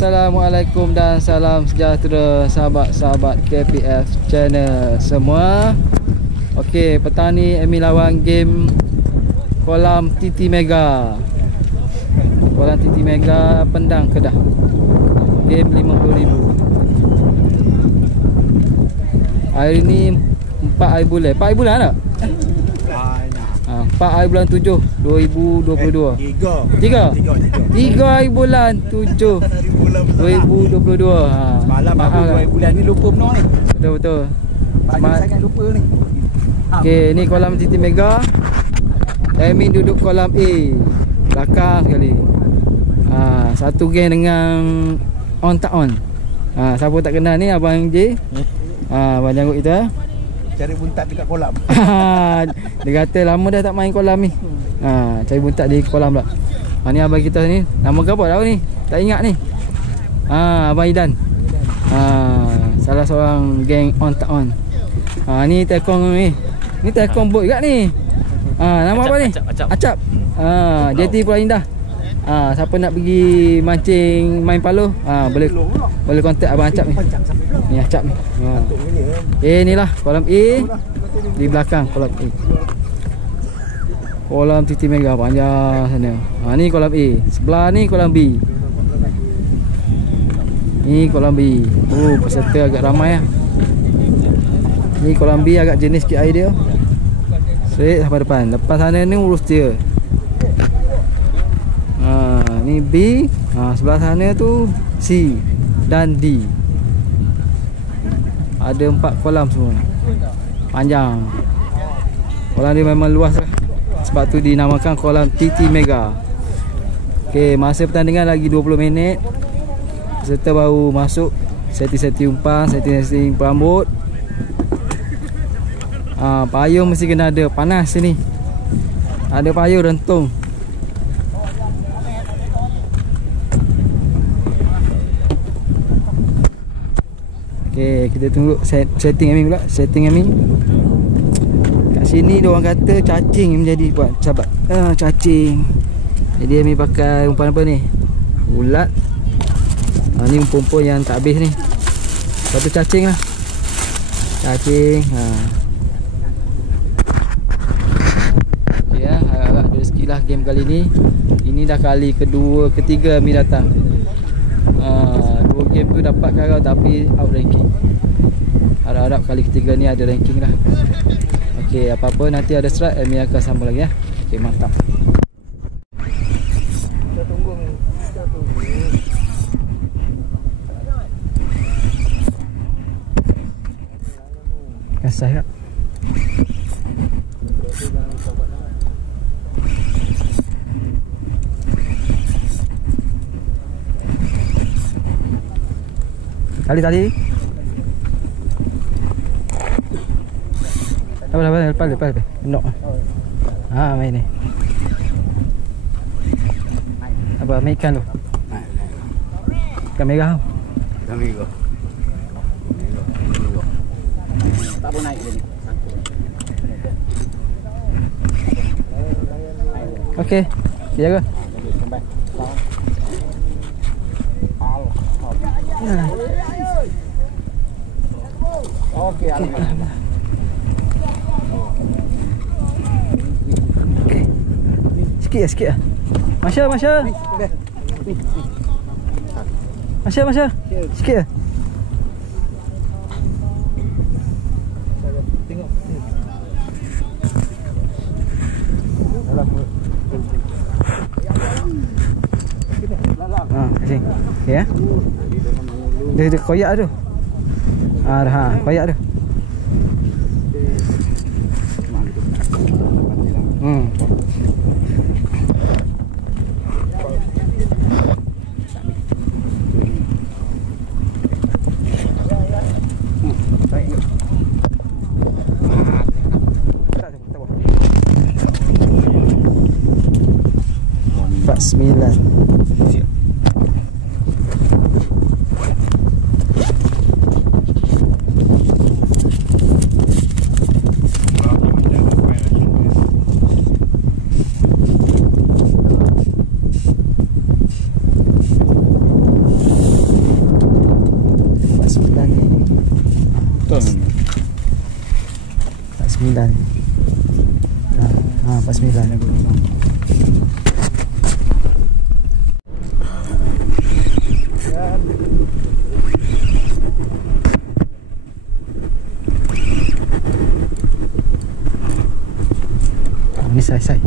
Assalamualaikum dan salam sejahtera sahabat-sahabat KPF channel semua. Okey, petang ni Amy lawan game kolam TT Mega. Kolam TT Mega Pendang Kedah. Game 50,000. Hari ni 4 hari bulan. 4 hari bulan tak? 4 hari bulan 7 2022. 3 hari bulan 7 2022. Semalam aku 2 hari bulan ni lupa benar ni. Betul. Sangat lupa ni. Okey, ni kolam TT Mega. Amin duduk kolam A. Belakang sekali. Satu geng dengan on tak on. Siapa tak kenal ni Abang J. Abang janggut kita. Cari buntat dekat kolam. Dia kata lama dah tak main kolam ni. Cari buntat di kolam pula. Ni abang kita ni. Nama ke apa tahu ni? Tak ingat ni. Abang Idan. Salah seorang geng on tak on. Ni tekong ni. Ni tekong bot juga ni. Nama apa ni? Acap. JT Pulau Indah. Siapa nak pergi mancing main palu, boleh kontak abang Acap ni. Ni Acap ni. Inilah kolam A di belakang kolam A. Kolam TT Mega panjang sana. Ni kolam A. Sebelah ni kolam B. Ni kolam B. Peserta agak ramai lah. Ni kolam B agak jenis sikit air dia. Straight sampai depan. Lepas sana ni urus dia. Ni B. Sebelah sana tu C dan D. Ada 4 kolam semua. Panjang. Kolam dia memang luas lah. Sebab tu dinamakan kolam TT Mega. Okey, masa pertandingan lagi 20 minit. Peserta baru masuk. Setting umpan, setting rambut. Payung mesti kena ada. Panas sini. Ada payung rentung. Okay, kita tunggu setting Amin pula. Setting Amin. Kat sini dia orang kata cacing menjadi buat sahabat. Cacing. Jadi Amin pakai umpan apa ni? Ulat. Ni umpan yang tak habis ni. Lepas tu cacing lah. Cacing. Okay, harap-harap ada rezeki lah game kali ni. Ini dah kali kedua, ketiga Amin datang. 2 game tu dapat karau tapi out ranking. Harap-harap kali ketiga ni ada ranking lah. Okey, apa-apa nanti ada strike Amy akan sambung lagi ya. Okey, mantap. Kita tunggu. Kasih tak? Tali. Lepas. Nok. Main ni. Apa main ikan tu? Ikan merah. Ikan merah. Tak pun naik dia ni. Okey. Jaga. Okey, alhamdulillah. Okey. Sikit lah. Masya. Sikit lah. Tengok. Kasih. Okey ya. Dia koyak tu. Koyak tu. Sembilan. 49. Ini size.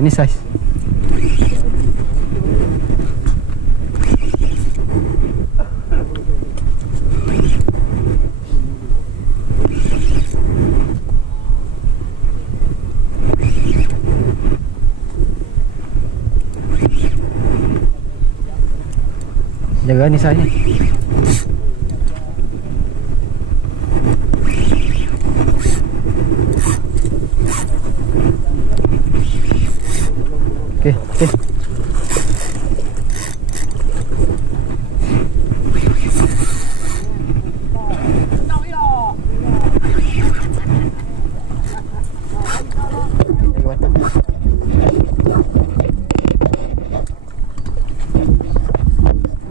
Ini size. Jaga ni saya. Okey.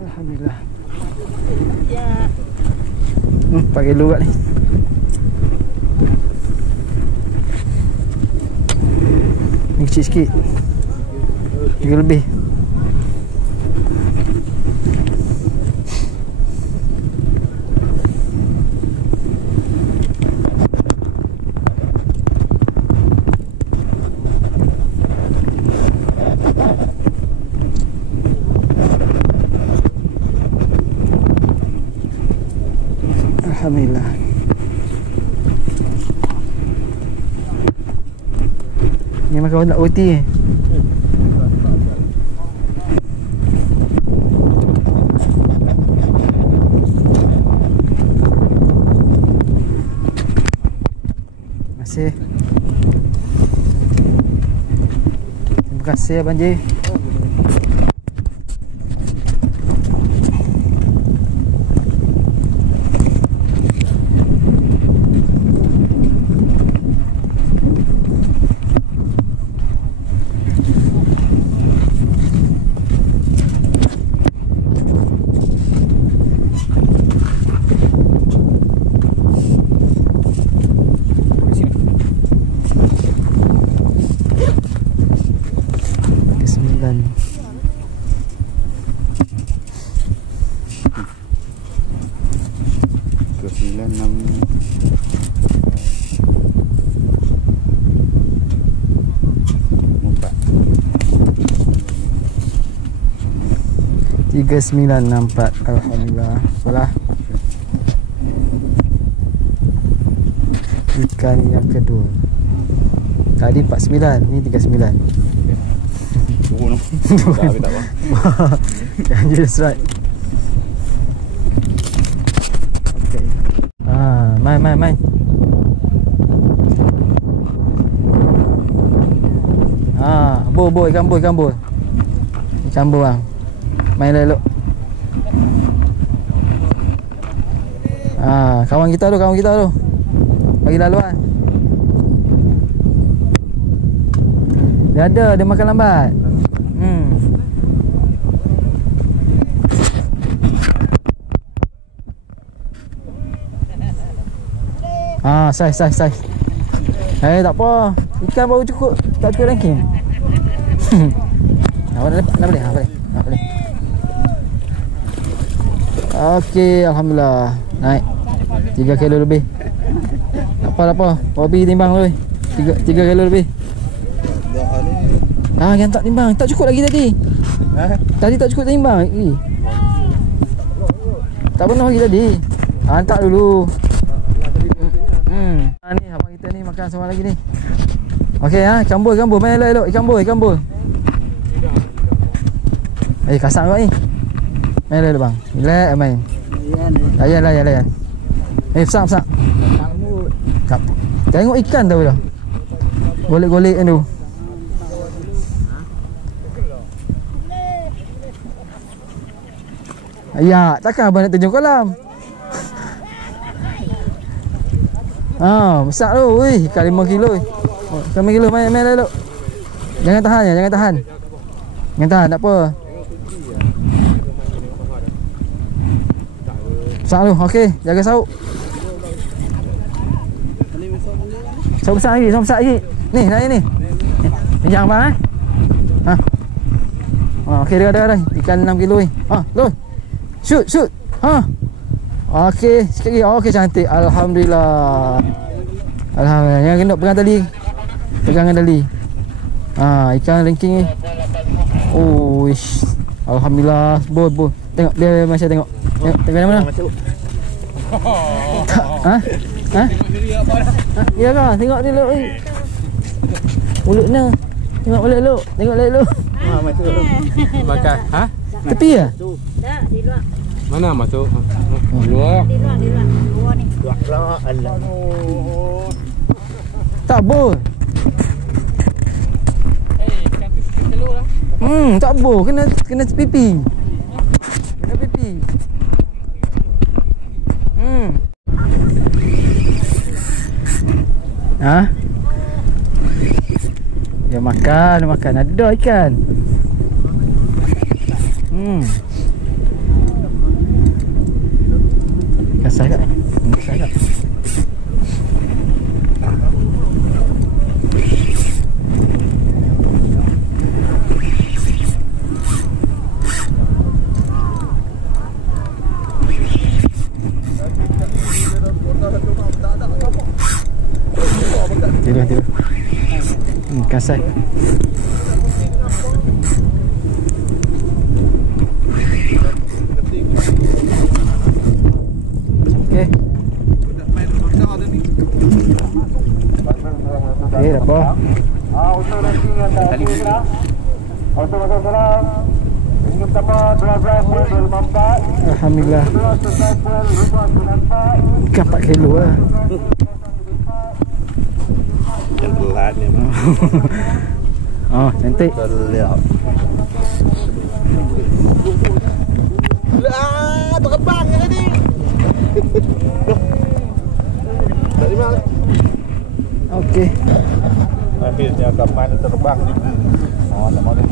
Alhamdulillah. Pakai lugat ni. Ni kecil sikit. 3 lebih. Alhamdulillah. Ni makan nak roti. Terima kasih Abang J. Tiga 964. Alhamdulillah. Salah. Ikan yang kedua. Tadi 49, ni 39. Turun. Tak apa. Just right. Okay. Main. Bo ikan bo. Ikan bo bang. Main elok. Kawan kita tu. Bagi laluan. Dia makan lambat. Size. Tak apa. Ikan baru cukup. Tak cukup ranking. Nak boleh. Okey, alhamdulillah. Naik 3 kilo lebih. Tak apa. Bawa pergi timbang tu. 3 kilo lebih. Yang tak timbang. Tak cukup lagi tadi. Tadi tak cukup timbang. Tak pernah lagi tadi. Hantar dulu. Ni abang kita ni makan sama lagi ni. Okey ikan bul. Main elok ikan bul. Kasar kau ni. Main elok bang. Relax main. Layan. Besar. Tengok ikan tu dah. Golek-golek tu. Ya, takkan abang nak terjun kolam. Besar tu. Ikan 5 kilo. Ikan 5 kilo main elok. Jangan tahan. Jangan tahan, tak apa. Besar tu. Okey, jaga sauk. Sama besar lagi. Ni, naik ni. Pinjam bang eh. Ha. Okey dah. Ikan 6 kilo ni. Lon. Shoot. Ha. Okey, sikit lagi. Okey, cantik. Alhamdulillah. Yang kena pegang tali. Pegangan tali. Ikan ranking ni. Oh, ish. Alhamdulillah. Bol. Tengok dia macam tengok. Tengok mana? Ha? Ya kah? Tengok dia lu. Mulutnya. Tengok balik lu. Masuk tu. Makan. Ha? Tepi ya? Tak, di luar. Mana masuk? Luar ni. Luar. Allah. Tak bol. Tak bol. Kena pipi. Ha? Dia makan. Ada ikan. Kasar tak? Tidur. Kasar. Okey. Dah apa? Alhamdulillah. Ikan 4 kilo lah. Yang pelat ni mah. Cantik. Terlihat. Terbang ni tadi. Dari mana? Okey. Akhirnya kapal terbang juga. Tak boleh.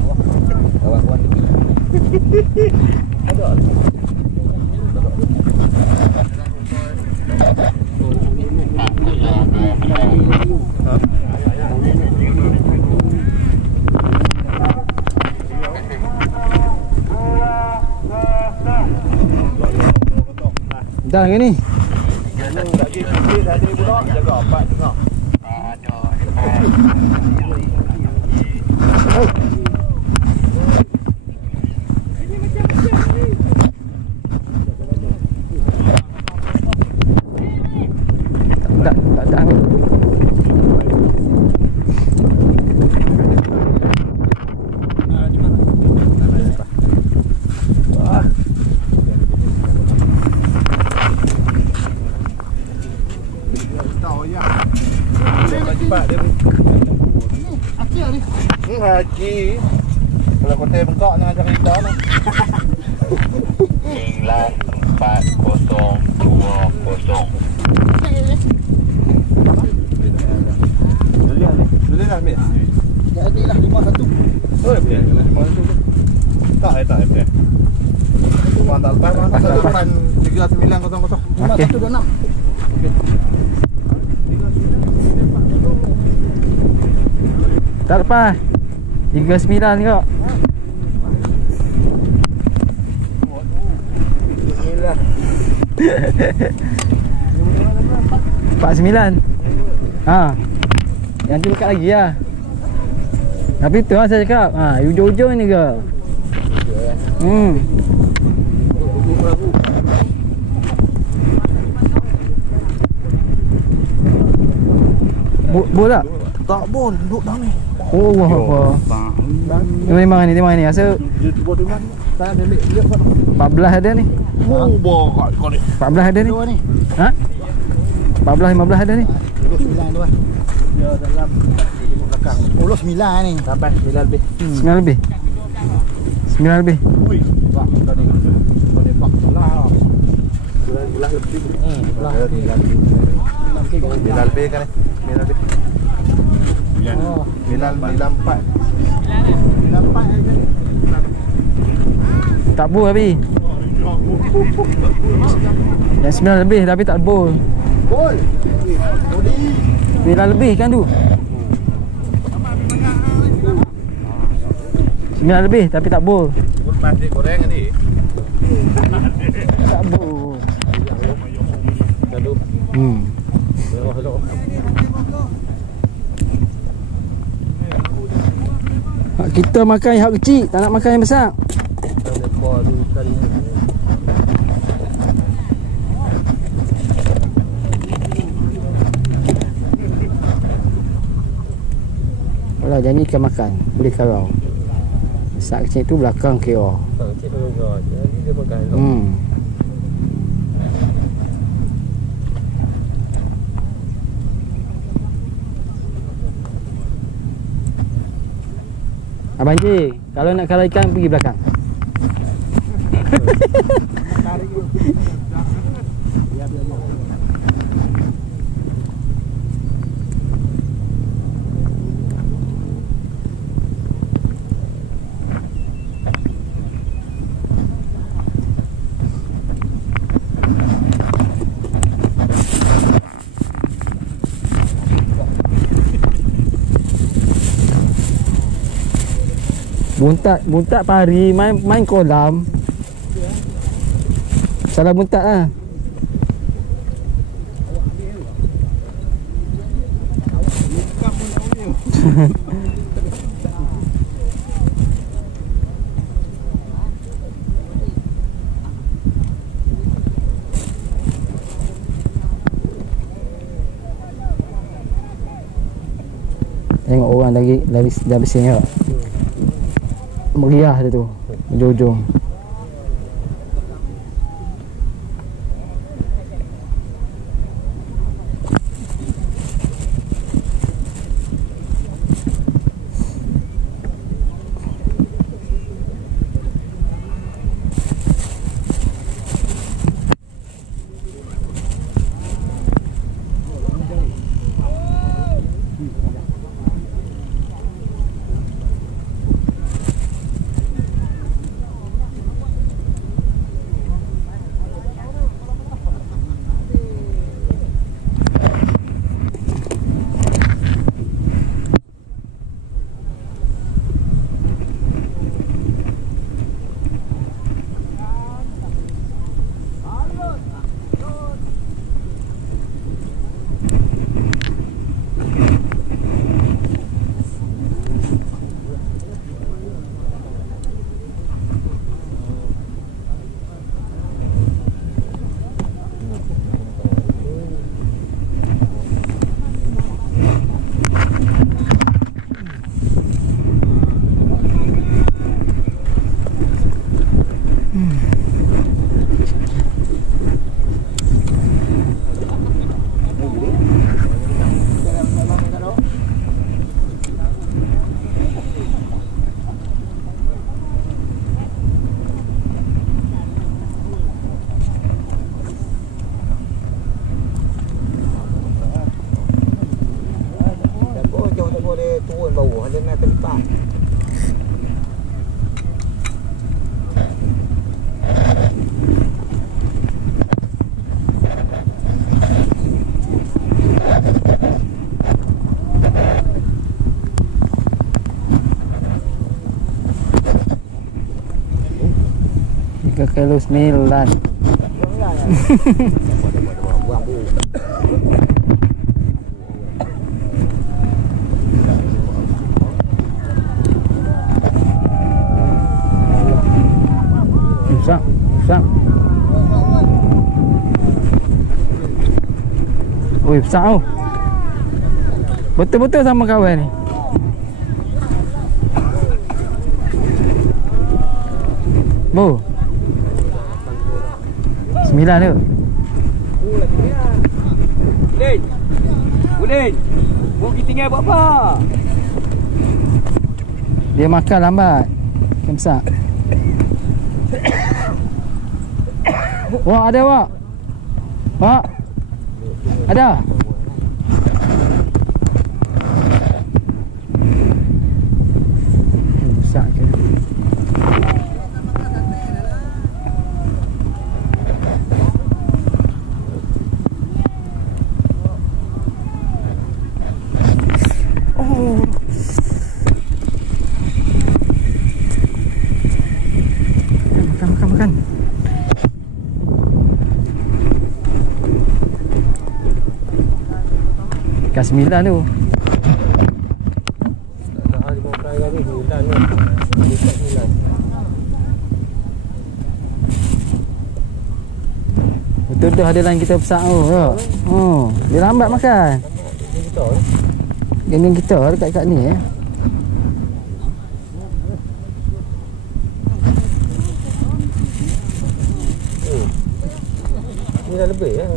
Kawan-kawan ni. Ada. Dah ke ni? Dah jadi budak jaga opat tengok. Tak. Haji. Kalau kota bengkak jangan cari dah ni. 9420. Boleh dah ambil. Jadilah 51. Oh, boleh. 51. Tak. Itu mantap lepas mana depan 3900. Okey. 5126. Tak lepas. 39 kau. Bismillah. 49. Yang tu dekat lagi lah. Tapi tu lah saya cakap. Ujung-ujung ni ke. Bol tak? Tak bol, duduk dah ni. Oh, wah. Memang ni, Rasa Dia tu di mana? Tak ada lihat 14 ada ni. Oh, borak kau ni. 14 ada ni. Dua ni. Ha? 14 15 ada ni. 9 dua. Dia dalam belakang. 9 ni. Sampai 9 lebih. 9 lebih. 9 lebih. Ui, bak tadi. Kau ni bak salah. Belah lebih. Belah lebih kan ni. 9 lebih. Oh, 994. 94 aja ni. Tak bol tapi. Yang 9 lebih tapi tak bol. Bol. Bodi. 9 lebih kan tu. 9 lebih tapi tak bol. Bol pasti goreng ni. Tak bol. Gaduh. Hello. Kita makan yang kecil, tak nak makan yang besar. Ekor tu kali ni. Kalau janji ikan makan, boleh karau. Besar kecil tu belakang kira. Cik tu kau. Jadi dia makan. Abang Ji, kalau nak karau ikan pergi belakang. Buntat pari main kolam. Salah buntat lah. Tengok orang lagi dah bersih tengok. Meriah dia tu, ujung-ujung. Turun bawah ada nak tempat. Kilo 9. Besar. Oi, besar tau. Betul-betul sama kawan ni. Bu. 9 tu. Boleh. Buki tinggal buat apa? Dia makan lambat. Ikan besar. Wak ada wak. Wak. Ada. Besar ke? Makan. Ikan 9 tu. Dah 15 hari ni 9 ni. Dekat 9. Betul dah ada lain kita pesak tu. Oh, dia lambat makan. Kita Gendong kita dekat ni ni dah lebih ya.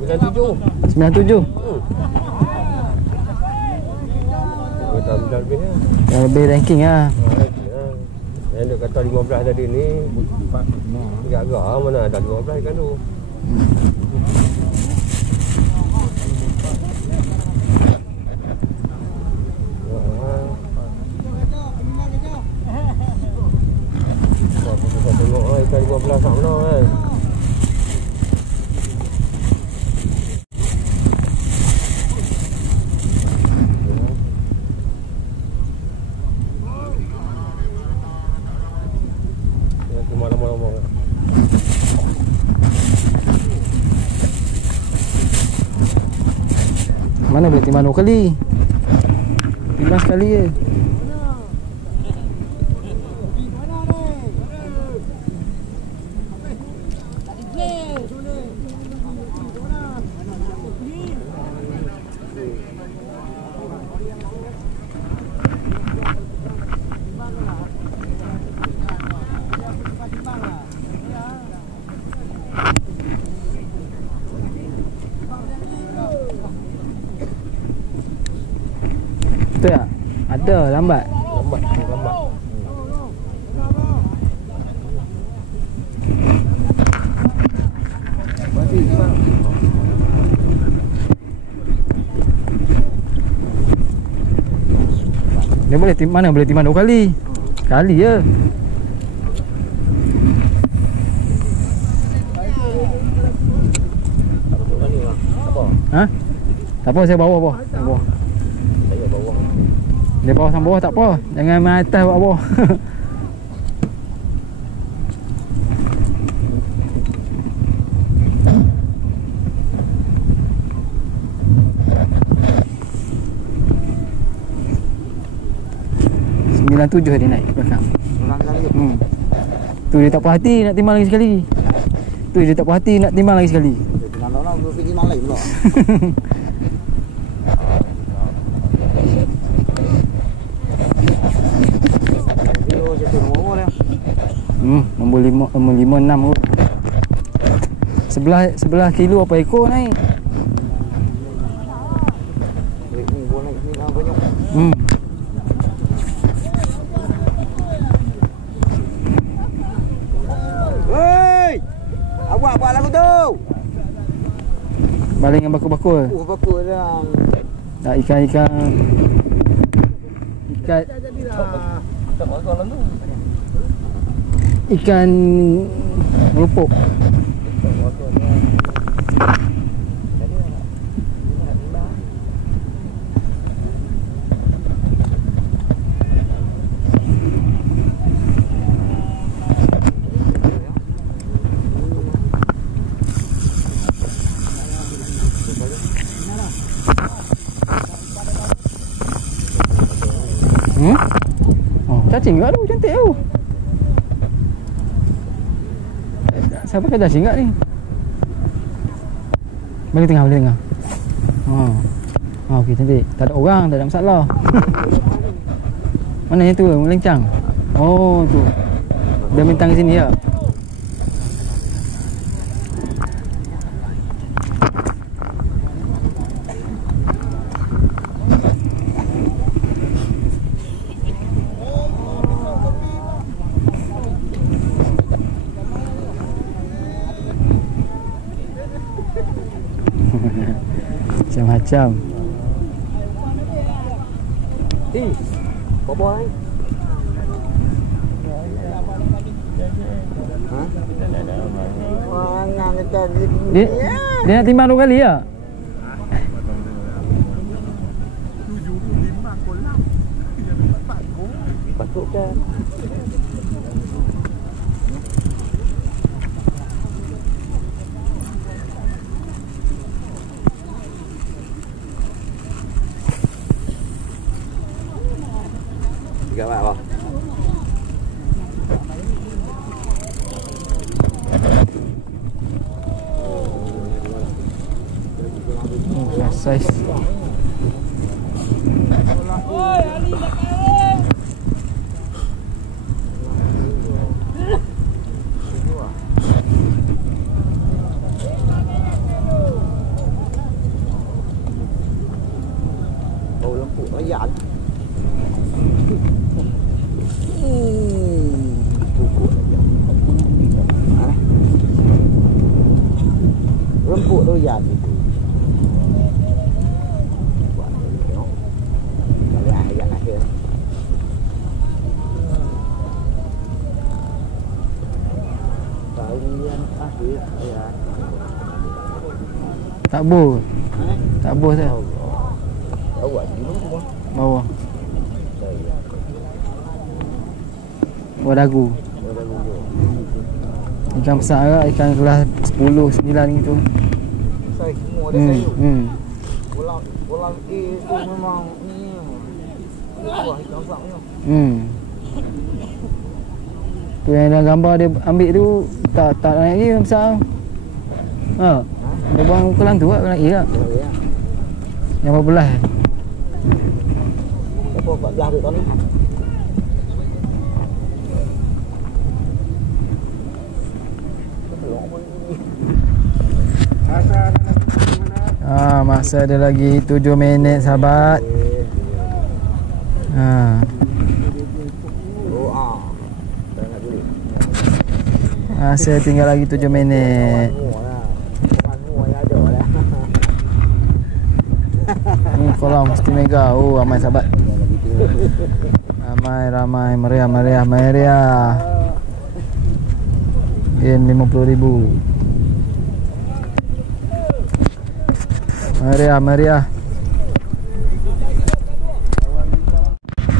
Bulan 7. 97. Dah lebih ya. Dah lebih ranking lah. Yang dia kata 15 tadi ni agak-agak mana ada 15 kan tu. Kita tengok ikan 15 kat mana kan. Mana boleh timbang 2 kali. Timbang sekali je. Betul tak? Ada lambat. Lambat. Dia boleh mana boleh timbang 2 kali. Sekali je. Ha? Tak apa, saya bawa bawah. Saya bawah. Dia bawah sama bawah tak apa. Jangan main atas buat bawah. Sembilan 7 dia naik belakang. Tu dia tak puas hati nak timbang lagi sekali. Tu dia tak puas hati nak timbang lagi sekali. Nak pergi malai pula. Nombor 56 kot. Sebelah kilo apa ekor naik. Hei! Awak buat lagu tu. Baling dengan bakul-bakul. Bakul dah. Tak ikan Tak makan lah tu. ikan melupuk. Oh, cacing juga tu, cantik tu. Siapa pakai cacing kat ni? Bagi tengah, bagi tengah. Okey, cantik. Tak ada orang, tak ada masalah. Mana yang tu, melencang? Oh, tu. Dia bintang ke sini ya. Macam-macam. Apa ni? Wah, ngang kata Dia, dia nak timbang 2 kali ya? patut kan. Tiga mak. Size. Bau lempuk layan. Pukul layan. Lempuk layan itu. Tak bos. Tak bos dah. Awak di rumah. Bawah. Bawah dagu. Ikan besar agak, ikan kelas 10, 9 gitu. Saya semua ada saya. Bolang A tu memang ni. Wah, ikan besarnya. Tu yang dalam gambar dia ambil tu tak naik lagi yang besar. Ha. Dia buang kolam tu naik lagi tak? Yang berapa belah? Apa 14 duit tahun ni? Masa ada lagi 7 minit sahabat. Masa tinggal lagi 7 minit. Ni kolam mesti mega. Oh, ramai sahabat. Ramai meriah. Game 50,000. Meriah.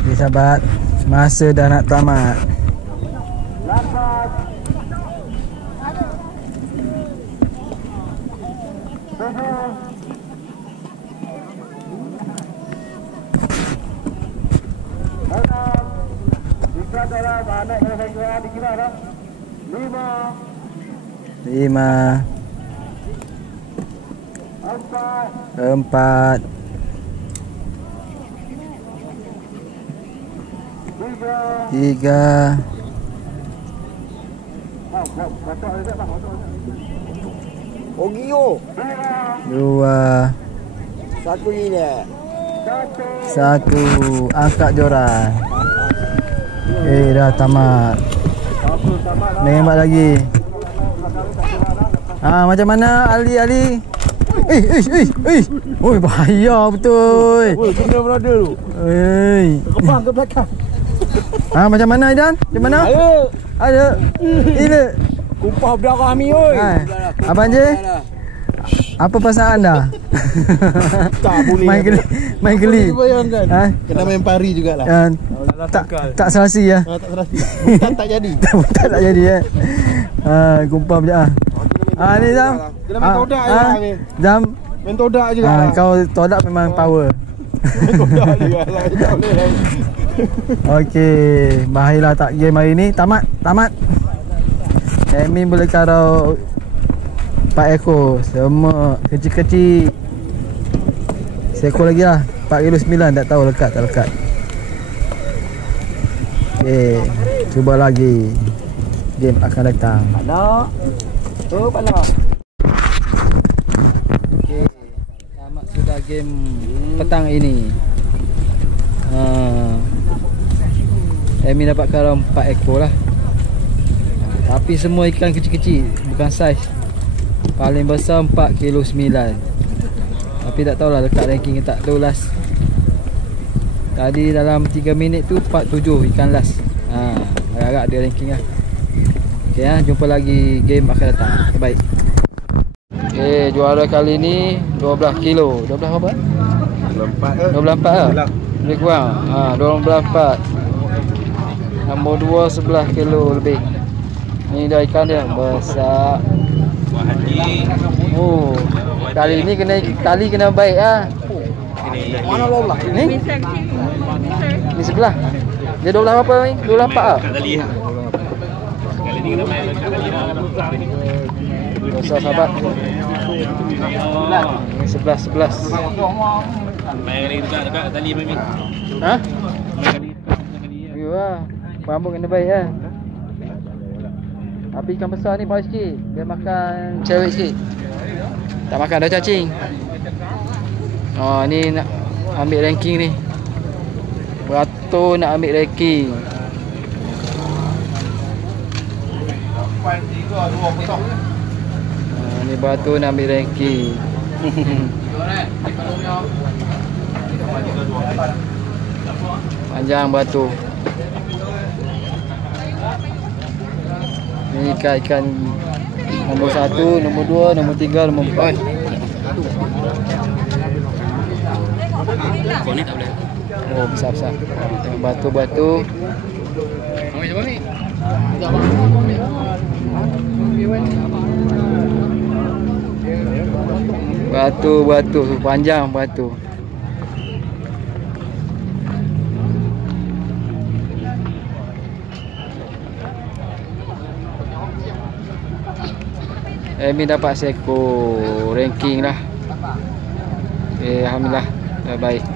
Okay, sahabat. Masa dah nak tamat. Lima, 4, 3, 2, 1 ni. 1. Angkat joran. Dah tamat. Nembak lagi. Macam mana Ali? Oi, bahaya betul. Oi, kena berada tu. Kebang ke belakang. Macam mana Aidan? Macam mana? Ada. Ini. Kumpah berdarah Ami oi. Abang je. Apa perasaan dah? Tak boleh. Main geli. Bayangkan. Kena main pari jugalah. Tak serasi ya. Tak serasi. Tak jadi. Tak jadi ya. Kumpam je ni Zam. Kena main todak je ni. Zam. Main todak je. Kau todak memang power. Main todak je lah. Tak boleh lah. Okey, bahayalah tak game hari ni. Tamat. Emin boleh karau 4 ekor. Semua kecil-kecil. Seekor lagi lah. 4 kilo 9. Tak tahu lekat tak lekat. Okey, cuba lagi. Game akan datang. Panak. Tu panak. Okey, tamat sudah game petang ini. Emin dapat karau 4 ekor lah. Tapi semua ikan kecil-kecil, bukan saiz. Paling besar 4 kilo 9. Tapi tak tahulah dekat ranking ke tak tahu last. Tadi dalam 3 minit tu 47 ikan last. Agak-agak dia ranking lah. Okey jumpa lagi game akan datang. Baik. Okey, juara kali ni 12 kilo. 12 apa? 24 24 ah. Lebih kurang. 24. Nombor 2 11 kilo lebih. Ni dah ikan dia besar. Oh, kali ni kena baik ah. Mana lolah? Ni? Ni sebelah. Dia 12 apa ni? 24 ah. Besar sahabat. Ni 11. Main kali dekat tali mami. Ha? Ya, rambut kena baik ah. Tapi ikan besar ni baik sikit. Dia makan cewek sikit. Tak makan dah cacing. Ni nak ambil ranking ni. Beratur nak ambil ranking. Ni beratur nak ambil ranking. Panjang batu. Ni ikan nombor 1, nombor 2, nombor 3, nombor 4. Kau ni tak boleh. Oh, besar-besar. Tengok batu-batu. Batu-batu, panjang batu. Emi dapat seekor ranking lah. Alhamdulillah, dah baik.